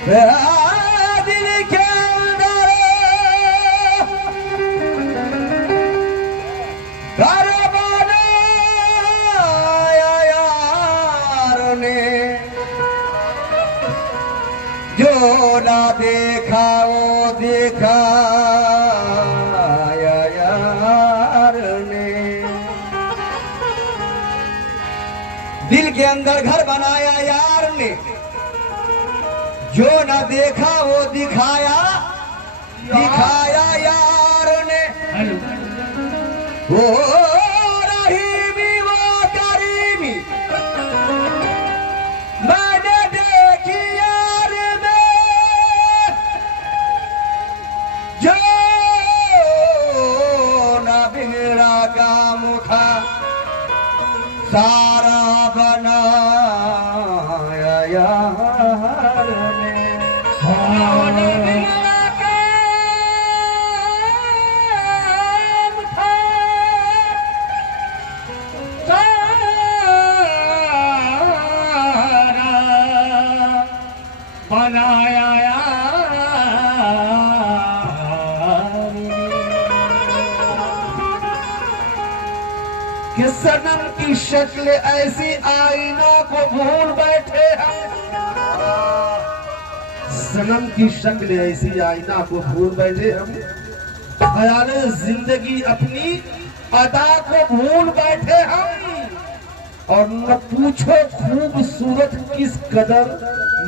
दिल के अंदर घर बनाया यार ने, जो ना देखा वो दिखाया यार ने। दिल के अंदर घर बनाया यार ने, जो न देखा वो दिखाया यार ने। वो रहीमी वो करीमी मैंने देखी यार में, जो न बिगड़ा काम था सारा बनाया यार ने। बनाया कि सनम की शक्ल ऐसी आईना को भूल बैठे हैं। सनम की शक्ल ऐसी आईना को भूल बैठे हम, ख्याल जिंदगी अपनी अदा को भूल बैठे हम। और न पूछो खूबसूरत किस कदर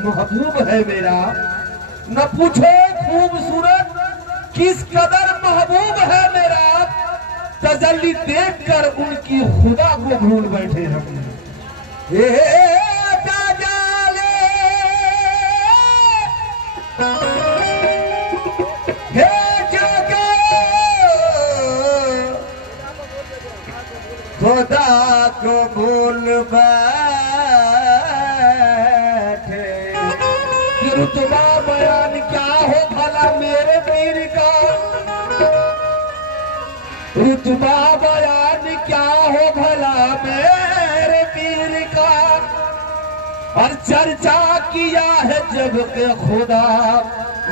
महबूब है मेरा, न पूछो खूबसूरत किस कदर महबूब है मेरा। तजल्ली देखकर उनकी खुदा को भूल बैठे हम। खुदा को भूल बैठे। रुतबा बयान क्या हो भला मेरे पीर का, रुतबा बयान क्या हो भला मेरे पीर का। और चर्चा किया है जब के खुदा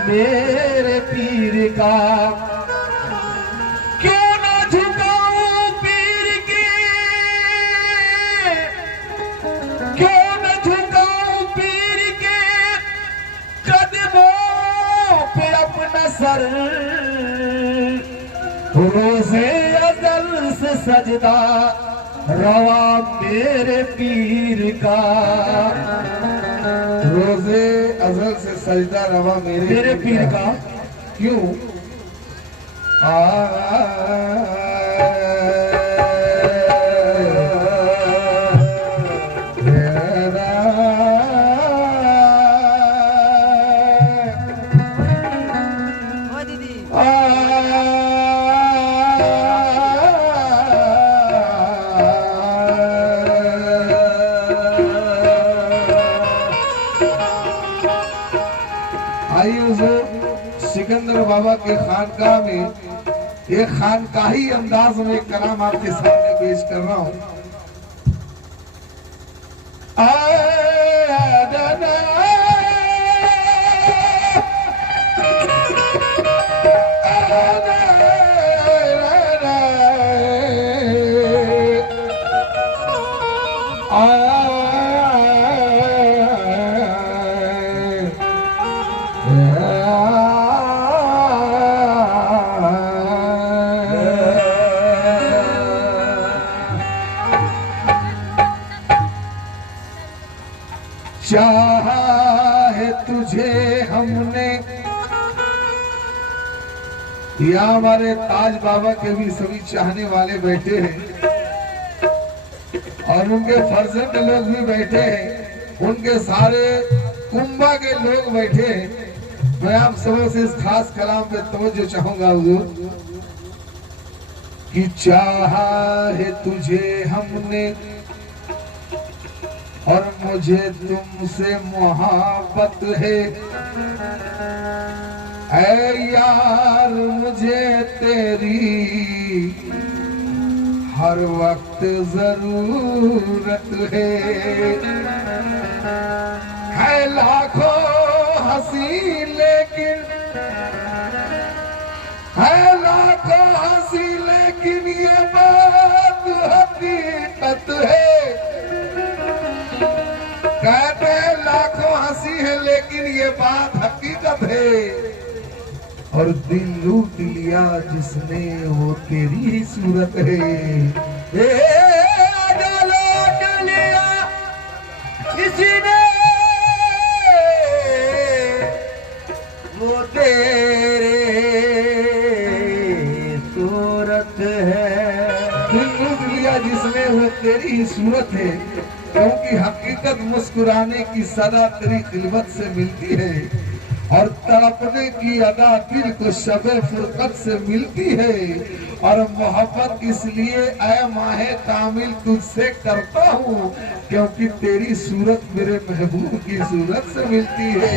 मेरे पीर का। क्यों ना झुकाऊं पीर की, क्यों न झुकाऊं पीर के कदमों पे अपना सर। रोज़े अज़ल से सजदा रवा मेरे पीर का, रोज़े अज़ल से सजदा रवा मेरे पीर का। क्यों सिकंदर बाबा के खानकाह में एक खानकाही अंदाज में कलाम आपके सामने पेश कर रहा हूँ। चाहा है तुझे हमने, या हमारे ताज बाबा के भी सभी चाहने वाले बैठे हैं और उनके फर्जंद लोग भी बैठे हैं, उनके सारे कुंभा के लोग बैठे हैं। मैं आप सबों से इस खास कलाम पे तवज्जो चाहूंगा हुजूर कि चाहा है तुझे हमने और मुझे तुमसे मोहब्बत है। ऐ यार मुझे तेरी हर वक्त जरूरत है। लाखों हंसी लेकिन है लाखों हंसी लेकिन ये बात हकीकत है। कहते हैं लाखों हंसी है लेकिन ये बात हकीकत है। और दिल लूट लिया जिसने वो तेरी ही सूरत है। लूट लिया किसी ने वो तेरे सूरत है। दिल लूट लिया जिसने वो तेरी ही सूरत है, क्योंकि हकीकत मुस्कुराने की सदा तेरी खिलवत से मिलती है और तड़पने की अदा दिल को शबे फुरकत से मिलती है। और मोहब्बत इसलिए ऐ माहे कामिल तुझसे करता हूँ क्योंकि तेरी सूरत मेरे महबूब की सूरत से मिलती है।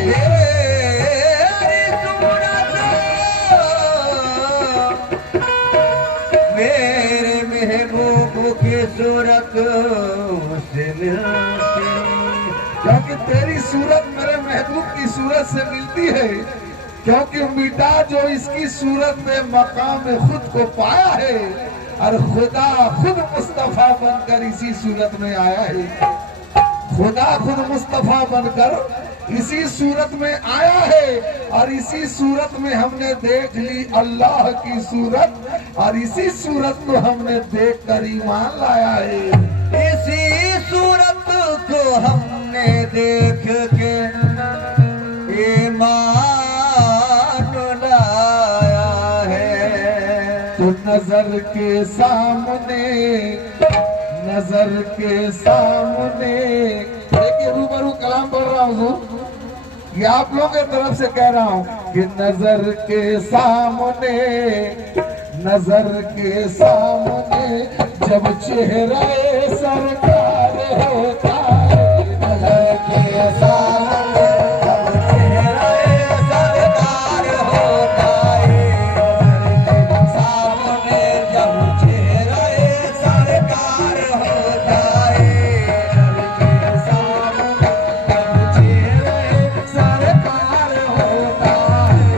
मेरे महबूब की सूरत से मिलती, क्योंकि तेरी सूरत मेरे महबूब की सूरत से मिलती है। क्योंकि मिटा जो इसकी सूरत में मकाम खुद को पाया है और खुदा खुद मुस्तफा बनकर इसी सूरत में आया है। खुदा खुद मुस्तफा बनकर इसी सूरत में आया है और इसी सूरत में हमने देख ली अल्लाह की सूरत और इसी सूरत को हमने देख कर ईमान लाया है। इसी सूरत को हमने देख के ईमान लाया है। तो नजर के सामने देखिए रूबरू कलाम पढ़ रहा हूँ, ये आप लोगों के तरफ से कह रहा हूँ कि नजर के सामने जब चेहरा सरकार होता है। नजर के सामने जब चेहरा सरकार होता है। नजर के सामने जब चेहरा सरकार होता है। नजर के सामने जब चेहरा सरकार होता है।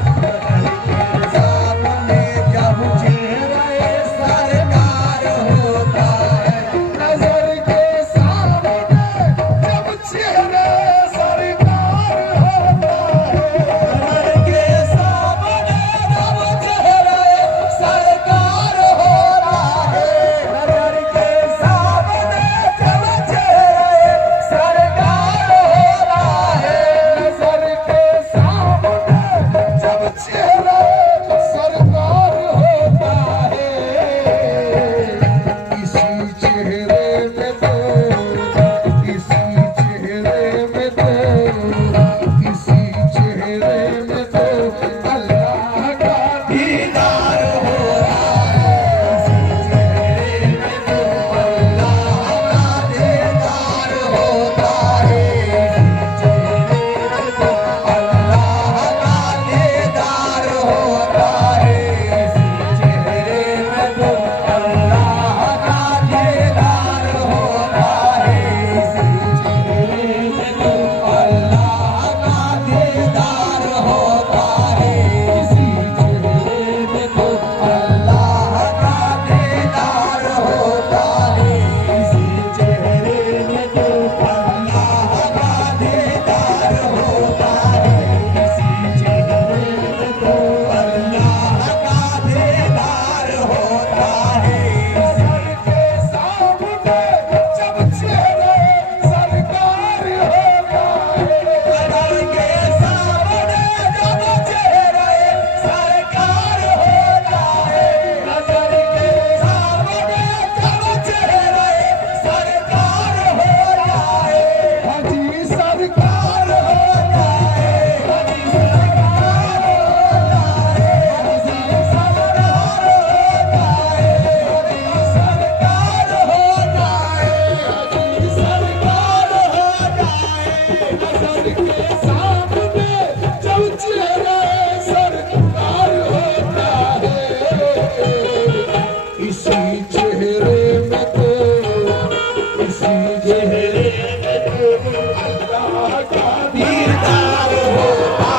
नजर के सामने जब चेहरा सरकार होता है। नजर के सामने जब चेहरा दीदार होता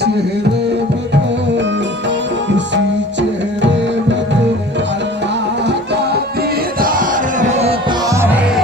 चेहरे में तो इसी चेहरे में तो अल्लाह का दीदार होता है।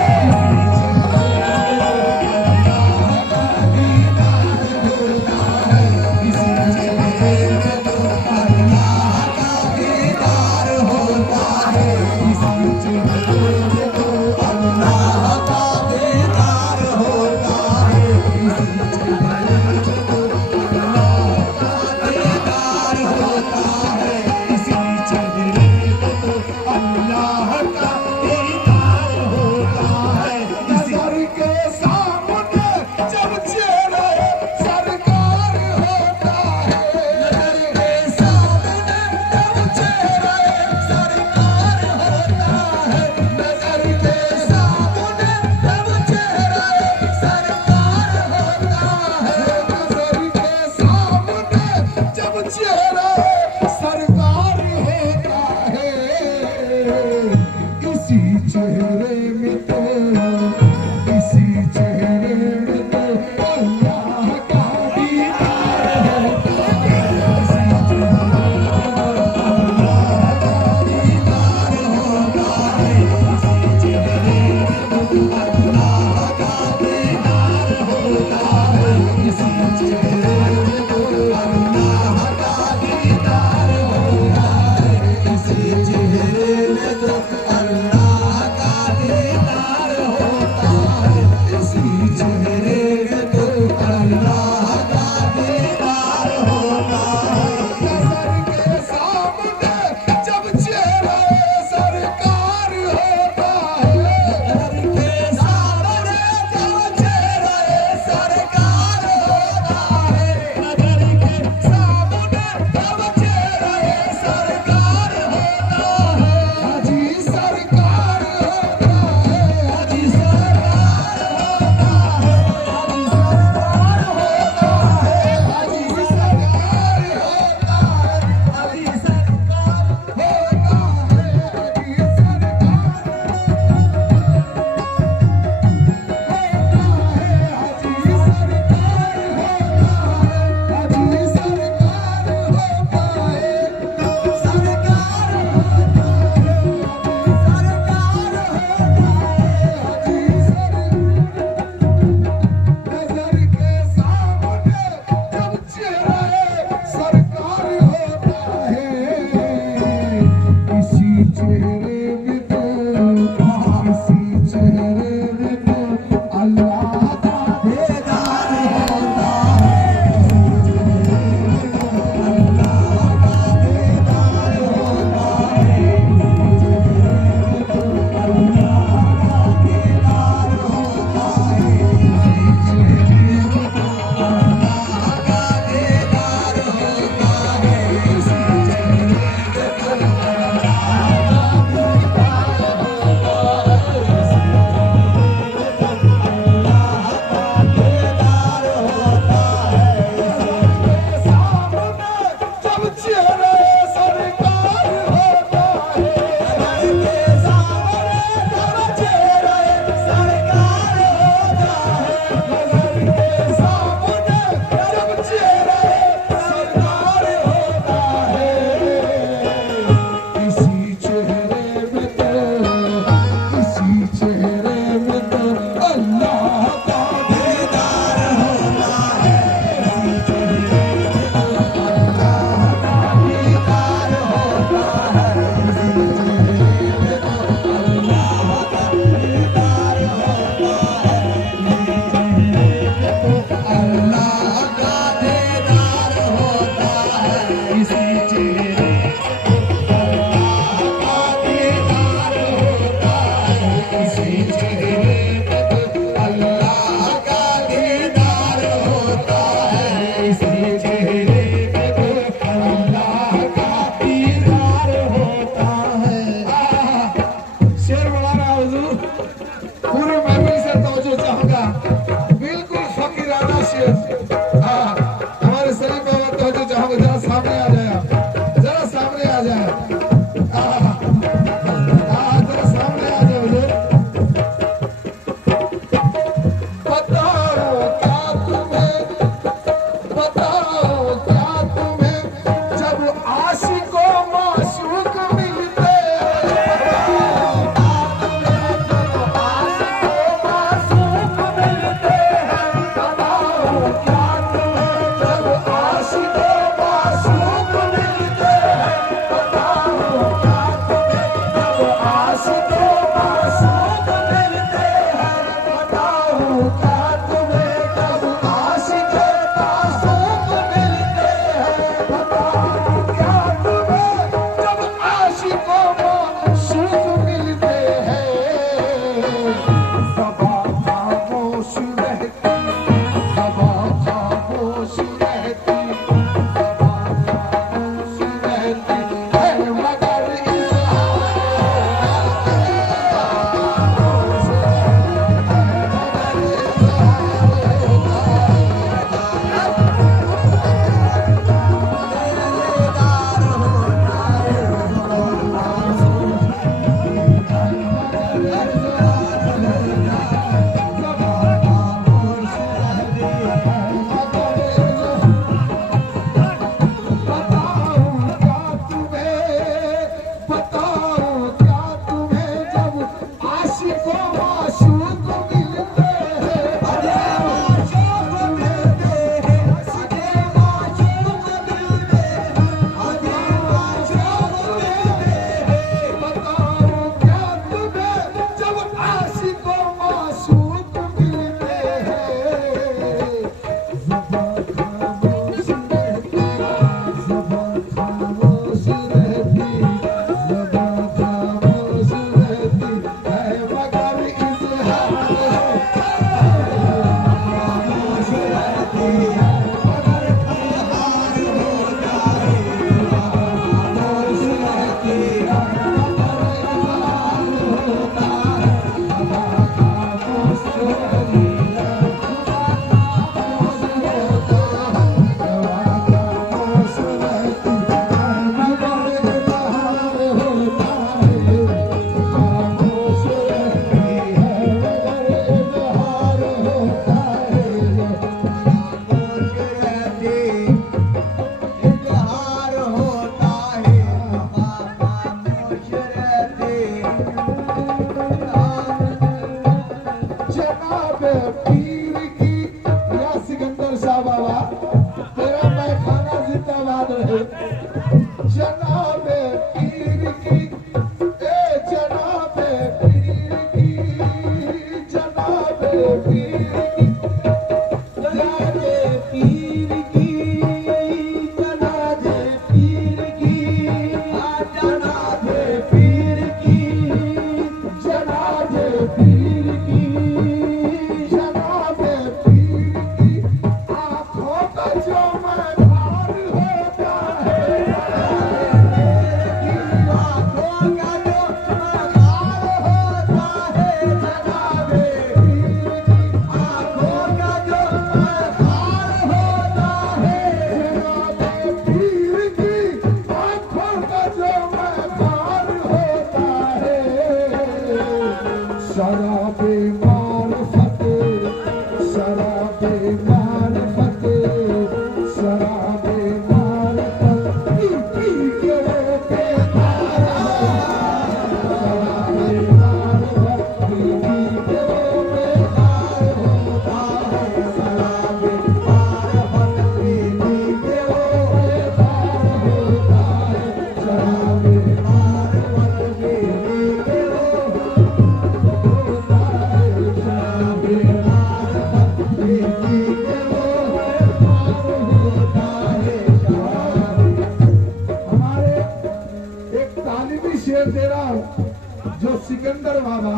बाबा,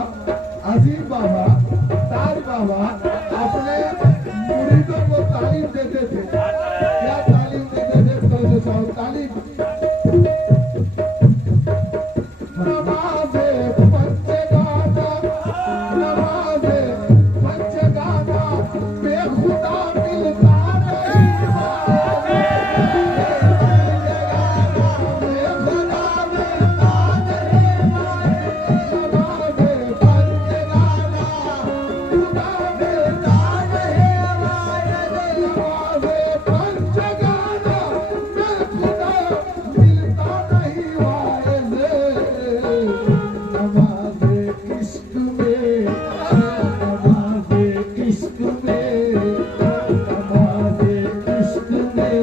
अजीम बाबा, ताज बाबा अपने मुरीदों को तालीम देते थे। क्या तालीम देते थे? तो साहब तालीम नमाज़े पंचगाना, नमाज़े पंचगाना बेखुदा मिलता नहीं माए। बेखुदा मिलता नहीं माए। नमाज़े पंचगाना खुदा मिलता नहीं माए। नमाज़े पंचगाना बेखुदा मिलता नहीं माए। नमाज़े इश्क में, नमाज़े इश्क में, नमाज़े इश्क में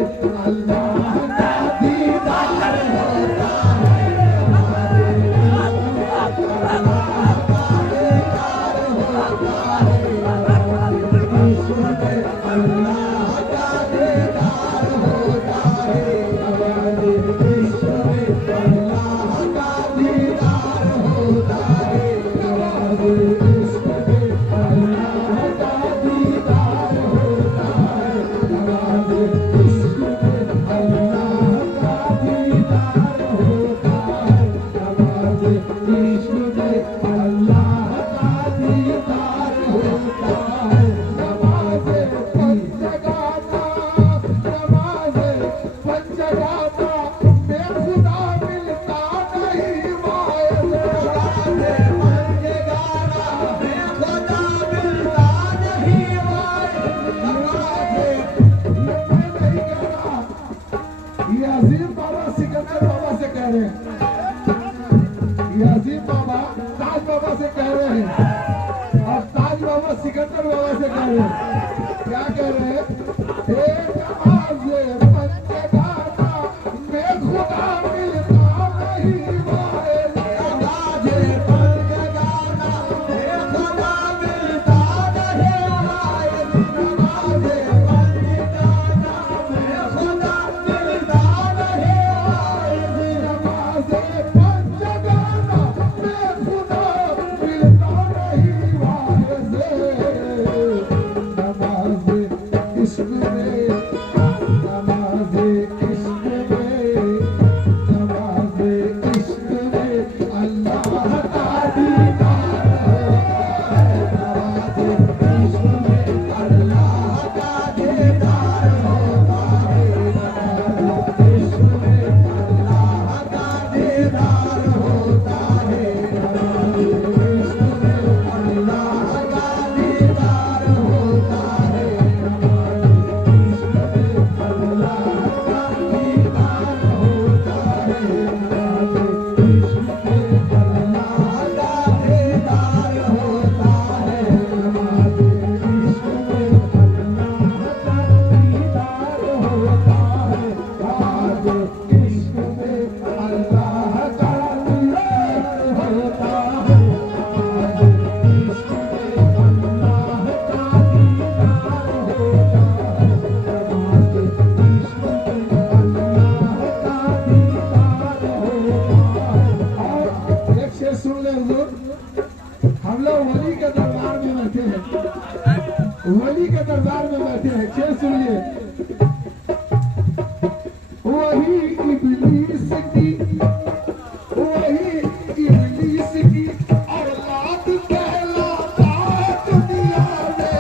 अल्लाह का दीदार होता है। नमाज़े इश्क में अल्लाह का दीदार होता है। नमाज़े इश्क में अल्लाह का दीदार होता है। नमाज़े इश्क में अल्लाह का दीदार होता है। नमाज़े इश्क में अल्लाह का दीदार होता है। नमाज़े इश्क में अल्लाह का दीदार होता है। नमाज़े इश्क में अल्लाह का दीदार होता है। नमाज़े पंचगाना, नमाज़े पंचगाना बेखुदा मिलता नहीं माए। नमाज़े पंचगाना बेखुदा मिलता नहीं माए। नमाज़े मैं नहीं कह रहा, ये अजीम बाबा सिकंदर बाबा से कह रहे हैं। ये अजीम बाबा ताज बाबा से कह रहे हैं और ताज बाबा सिकंदर बाबा से कह रहे हैं। क्या कह रहे हैं? हे नमाज़े पंचगाना बेखुदा मिलता नहीं माए। नमाज़े पंचगाना बेखुदा मिलता नहीं माए। नमाज़े पंचगाना बेखुदा मिलता नहीं माए। नमाज़े पंचगाना बेखुदा मिलता नहीं माए। नमाज़े इश्क में, नमाज़े इश्क में, नमाज़े इश्क में अल्लाह का दीदार होता है। नमाज़े इश्क में अल्लाह का दीदार होता है। नमाज़े इश्क में अल्लाह का दीदार होता है। नमाज़े इश्क में अल्लाह का दीदार होता है। नमाज़े इश्क में अल्लाह का दीदार होता है। नमाज़े इश्क में अल्लाह का दीदार होता है। नमाज़े इश्क में अल्लाह का दीदार होता है। नमाज़े इश्क में अल्लाह का दीदार होता है। नमाज़े इश्क में अल्लाह का दीदार होता है। नमाज़े इश्क में अल्लाह का दीदार होता है। और एक शेर सुन ले हुजूर, हम लोग वली के दरबार में बैठे हैं, वली के दरबार में बैठे हैं। शेर सुनिए। वही इब्लीस की, वही इब्लीस की औलाद कहलाता है दुनिया में।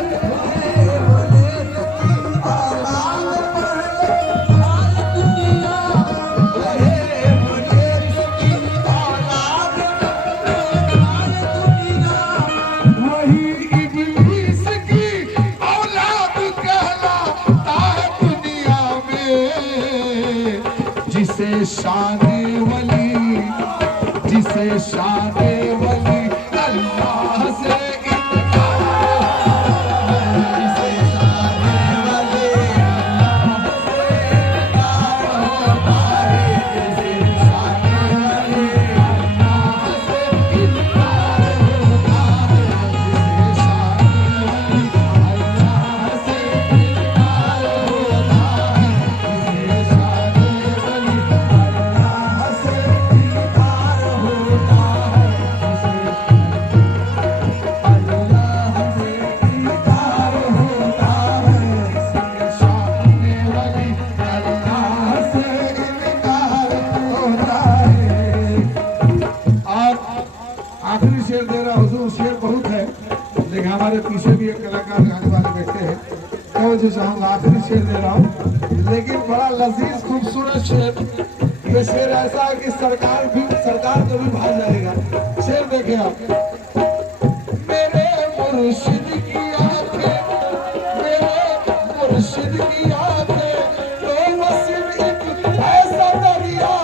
वही इब्लीस की औलाद कहलाता है दुनिया में। जिसे शाने वली, जिसे शाने वली अल्लाह से हमारे पीछे भी एक कलाकार गाने वाले बैठे हैं, मैं जो चाहूँगा आखिरी शेर दे रहा हूँ, लेकिन बड़ा लजीज खूबसूरत शेर। ये शेर ऐसा है कि सरकार को भी भाग जाएगा। शेर देखे आप। मेरे मुर्शिद की आंखें, मेरे मुर्शिद की आंखें, तो बस एक ऐसा दरिया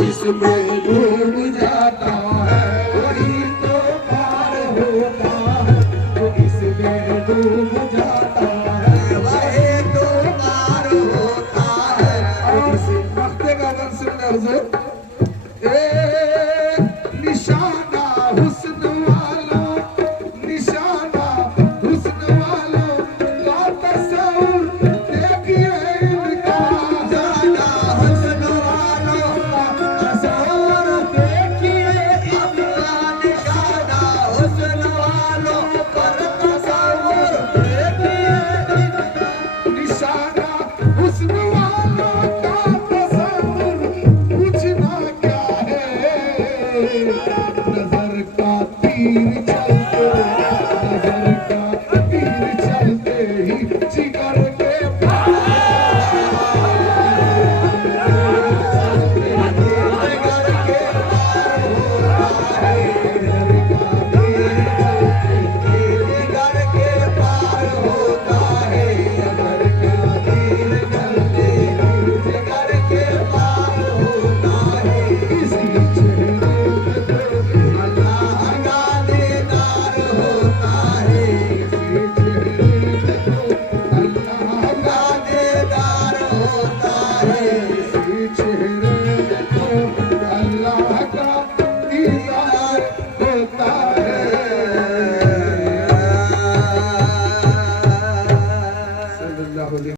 इसमें डूब जाता है, वही तो पार होता है, तो इसमें डूब जाता है, वही तो पार होता है। और इस वक्त का सुंदर से